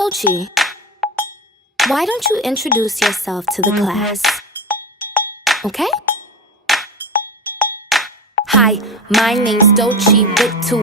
Dochi, why don't you introduce yourself to the class? Okay? Hi, my name's Dochi with two